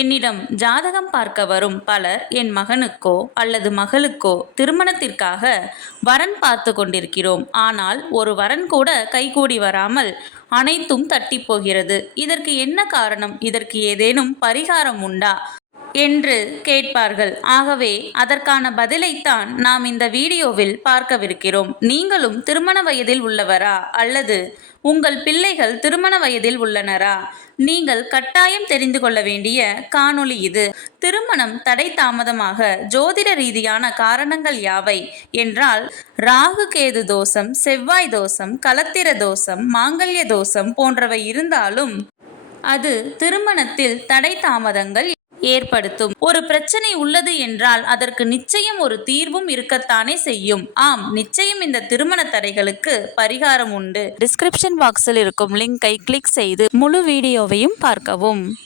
என்னிடம் ஜாதகம் பார்க்க வரும் பலர் என் மகனுக்கோ அல்லது மகளுக்கோ திருமணத்திற்காக வரன் பார்த்து கொண்டிருக்கிறோம். ஆனால் ஒரு வரன் கூட கைகூடி வராமல் அனைத்தும் தட்டி போகிறது. இதற்கு என்ன காரணம்? இதற்கு ஏதேனும் பரிகாரம் உண்டா? என்று கேட்பார்கள். ஆகவே அதற்கான பதிலைத்தான் நாம் இந்த வீடியோவில் பார்க்கவிருக்கிறோம். நீங்களும் திருமண வயதில் உள்ளவரா? அல்லது உங்கள் பிள்ளைகள் திருமண வயதில் உள்ளனரா? நீங்கள் கட்டாயம் தெரிந்து கொள்ள வேண்டிய காணொளி இது. திருமணம் தடை தாமதமாக ஜோதிட ரீதியான காரணங்கள் யாவை என்றால் ராகு கேது தோஷம் செவ்வாய் தோஷம் கலத்திர தோஷம் மாங்கல்ய தோஷம் போன்றவை இருந்தாலும் அது திருமணத்தில் தடை தாமதங்கள் ஏற்படுத்தும். ஒரு பிரச்சனை உள்ளது என்றால் அதற்கு நிச்சயம் ஒரு தீர்வும் இருக்கத்தானே செய்யும். ஆம் நிச்சயம் இந்த திருமண தடைகளுக்கு பரிகாரம் உண்டு. டிஸ்கிரிப்ஷன் பாக்ஸில் இருக்கும் லிங்கை கிளிக் செய்து முழு வீடியோவையும் பார்க்கவும்.